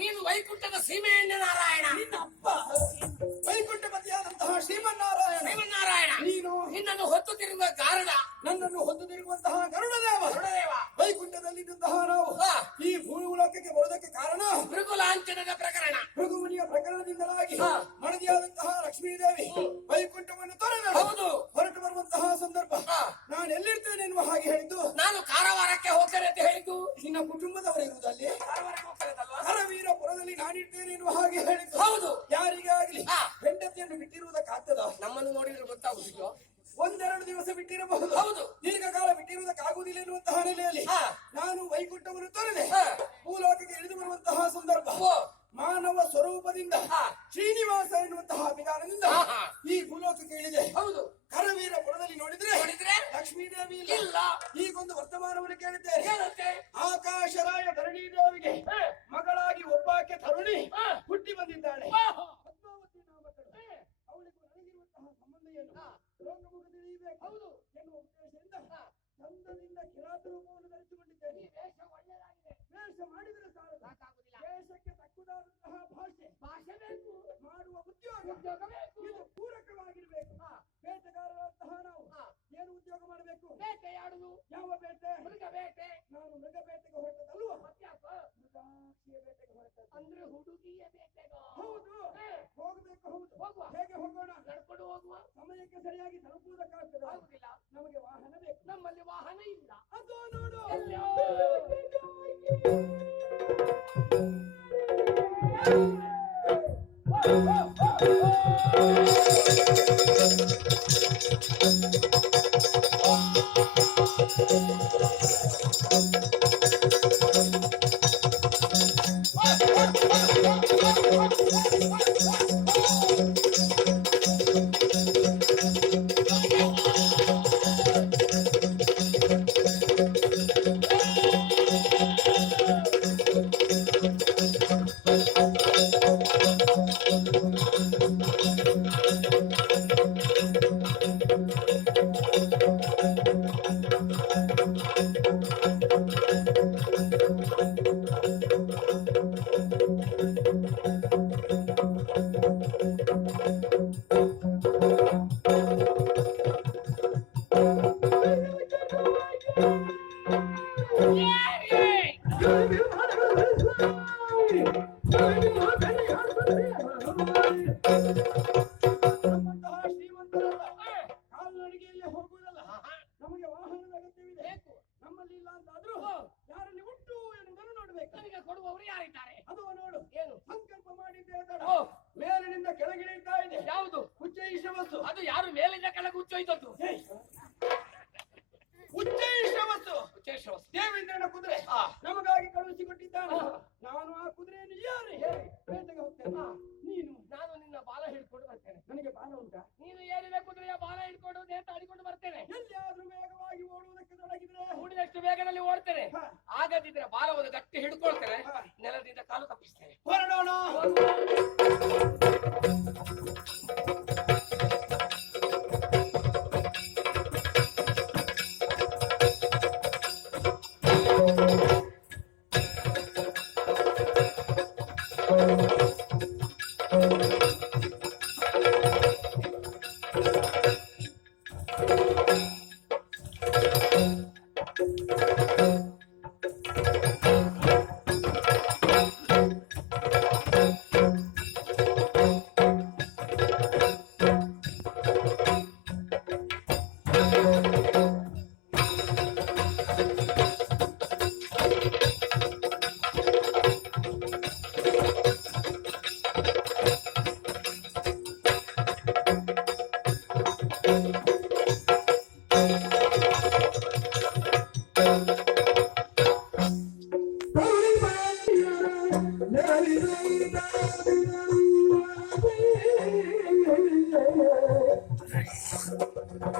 ನೀನು ವೈಕುಂಠದ ಸೀಮೆಯಣ್ಣ ನಾರಾಯಣ. ನಿನ್ನಪ್ಪ ವೈಕುಂಠಪತಿಯಾದಂತಹ ಶ್ರೀಮನ್ನಾರಾಯಣ. ನೀನು ನಿನ್ನನ್ನು ಹೊತ್ತುತ್ತಿರುವ ಗಾರುಡ, ನನ್ನನ್ನು ಹೊಂದದಿರುವಂತಹ ಗರುಡದೇವ. ಗರುಡದೇವ. ವೈಕುಂಠದಲ್ಲಿದ್ದಂತಹ ನಾವು ಈ ಭೂಲೋಕಕ್ಕೆ ಬರುವುದಕ್ಕೆ ಕಾರಣ ಭೃಗುಲಾಂಛನದ ಪ್ರಕರಣ. ಭೃಗುಮುನಿಯ ಪ್ರಕರಣದಿಂದಲಾಗಿ ಮಡದಿಯಾದಂತಹ ಲಕ್ಷ್ಮೀದೇವಿ ವೈಕುಂಠವನ್ನು ತೊರೆದಳು. ಹೌದು. ಹೊರಟು ಬರುವಂತಹ ಸಂದರ್ಭ ನಾನು ಎಲ್ಲಿರ್ತೇನೆ ಎನ್ನುವ ಹಾಗೆ ಹೇಳಿದ್ದು. ನಾನು ಕಾರವಾರಕ್ಕೆ ಹೋಗ್ತೇನೆ ಅಂತ ಹೇಳಿದ್ದು. ನಿನ್ನ ಕುಟುಂಬದವರಿರುವುದಲ್ಲಿ ಕಾರವಾರಕ್ಕೆ ಹೋಗ್ತೇನಲ್ವಾ? ಹರವೀರಪುರದಲ್ಲಿ ನಾನಿರ್ತೇನೆ ಎನ್ನುವ ಹಾಗೆ ಹೇಳಿದ್ದು. ಹೌದು. ಯಾರಿಗೇ ಆಗಲಿ ಹೆಂಡತಿಯನ್ನು ಬಿಟ್ಟಿರುವುದಕ್ಕಾಗ್ತದ? ನಮ್ಮನ್ನು ನೋಡಿದ್ರೆ ಗೊತ್ತಾಗುದಿಲ್ಲ. ಒಂದೆರಡು ದಿವಸ ಬಿಟ್ಟಿರಬಹುದು. ಹೌದು. ದೀರ್ಘಕಾಲ ಬಿಟ್ಟಿರುವುದಕ್ಕಾಗುವುದಿಲ್ಲ ಎನ್ನುವಂತಹ ನೆಲೆಯಲ್ಲಿ ನಾನು ವೈಕುಂಠವನ್ನು ತೊರೆದೆ ಭೂಲೋಕಕ್ಕೆ ಇಳಿದು ಬರುವಂತಹ ಸಂದರ್ಭ ಮಾನವ ಸ್ವರೂಪದಿಂದ ಶ್ರೀನಿವಾಸ ಎನ್ನುವಂತಹ ವಿಧಾನದಿಂದ ಈ ಭೂಲೋಕಕ್ಕೆ ಇಳಿದೆ. ಹೌದು. ಕರವೀರಪುರದಲ್ಲಿ ನೋಡಿದ್ರೆ ಲಕ್ಷ್ಮೀದೇವಿ ಇಲ್ಲ. ಈಗೊಂದು ವರ್ತಮಾನವನ್ನು ಕೇಳಿದ್ದೇನೆ. ಆಕಾಶರಾಯ ಧರಣಿ ದೇವಿಗೆ ಮಗಳಾಗಿ ಒಬ್ಬಾಕೆ ತರುಣಿ ಹುಟ್ಟಿ ಬಂದಿದ್ದಾಳೆ. ಪದ್ಮಾವತಿ ನಾಮಕಳು. ಅವಳಿಗೂ ನನಗಿರುವಂತಹ ಸಂಬಂಧ ಏನು ಲೋಕಮುಖ ತಿಳಿಯಬೇಕು ಎನ್ನುವ ಉದ್ದೇಶದಿಂದ ಚಂದದಿಂದ ಕಿರಾತ ರೂಪವನ್ನು ಧರಿಸಿಕೊಂಡಿದ್ದೇನೆ. ವೇಷ ಮಾಡಿದರೆ ಸಾಕಾಗುವುದಿಲ್ಲ. ವೇಷಕ್ಕೆ ತಕ್ಕುದಾದಂತಹ ಭಾಷೆ ಬೇಕು. ಮಾಡುವ ಉದ್ಯೋಗ ಬೇಕು. ಇದು ಪೂರಕವಾಗಿರಬೇಕು. ಬೇಟೆಗಾರರಂತಹ ನಾವು ಏನು ಉದ್ಯೋಗ ಮಾಡಬೇಕು? ಬೇಟೆಯಾಡುವುದು. ಯಾವ ಬೇಟೆ? ಮೃಗ ಬೇಟೆ. ನಾನು ಮೃಗ ಬೇಟೆಗೆ ಹೊರಟದಲ್ವ? ಮೃಗಾಕ್ಷಿಯ ಬೇಟೆಗೆ ಹೊರಟದ್ದು. ಅಂದ್ರೆ ಹುಡುಗಿಯ ಬೇಟೆಗೋ? ಹೌದು. ಹೋಗಬೇಕು. ಹೌದು. ಹೋಗುವ. ಹೇಗೆ ಹೋಗೋಣ? ನಡ್ಕೊಂಡು ಹೋಗುವ. ಸಮಯಕ್ಕೆ ಸರಿಯಾಗಿ ತಲುಪುವುದಕ್ಕಾಗ್ತದೆ? ಆಗುದಿಲ್ಲ. ನಮಗೆ ವಾಹನ ಬೇಕು. ನಮ್ಮಲ್ಲಿ ವಾಹನ ಇಲ್ಲ. ಅದು ನೋಡು. ಕಾಲ್ನಡಿಗೆಯಲ್ಲಿ ಹೋಗುವುದಲ್ಲ. ನಮಗೆ ವಾಹನದ ಅಗತ್ಯವಿದೆ. ನಮ್ಮಲ್ಲಿ ಇಲ್ಲ ಅಂತಾದ್ರೂ ಯಾರಲ್ಲಿ ಉಂಟು ಎನ್ನುವುದನ್ನು ನೋಡ್ಬೇಕು. ನನಗೆ ಕೊಡುವವರು ಯಾರಿದ್ದಾರೆ? ಅದು ನೋಡು. ಏನು ಸಂಕಲ್ಪ ಮಾಡಿದ್ದೆ ತಡ. ಮೇಲಿನಿಂದ ಕೆಳಗಿಳಿತಾ ಇದೆ. ಯಾವುದು? ಉಚ್ಚೈಷವಸ್ಸು. ಅದು ಯಾರು ಮೇಲಿಂದ ಕೆಳಗೆ ಹುಚ್ಚೊಯ್ದದ್ದು? ಉಚ್ಚೈಷವಸ್ಸು. ದೇವೇಂದ್ರನ ಕುದುರೆ ನಮಗಾಗಿ ಕಳುಹಿಸಿಕೊಟ್ಟಿದ್ದಾನೆ. ನಾನು ಆ ಕುದುರೆಯನ್ನು ಯಾರು ಬೇಟೆಗೆ ಹೋಗ್ತೇನೆ. ನೀನು? ನಾನು ನಿನ್ನ ಬಾಲ ಹಿಡ್ಕೊಂಡು ಬರ್ತೇನೆ. ನನಗೆ ಬಾಲ ಉಂಟಾ? ನೀನು ಏರಿದ ಕುದುರೆಯ ಬಾಲ ಹಿಡ್ಕೊಂಡು ನೇತಾಡಿಕೊಂಡು ಬರ್ತೇನೆ. ಎಲ್ಲಿಯಾದ್ರೂ ವೇಗವಾಗಿ ಓಡುವುದಕ್ಕೆ ತೊಡಗಿದ್ರೆ ಕೂಡಿದಷ್ಟು ವೇಗದಲ್ಲಿ ಓಡ್ತೇನೆ. ಆಗದಿದ್ರೆ ಬಾಲವನ್ನು ಗಟ್ಟಿ ಹಿಡ್ಕೊಳ್ತೇನೆ. ನೆಲದಿಂದ ಕಾಲು ತಪ್ಪಿಸ್ತೇನೆ. ಹೊರಡೋಣ.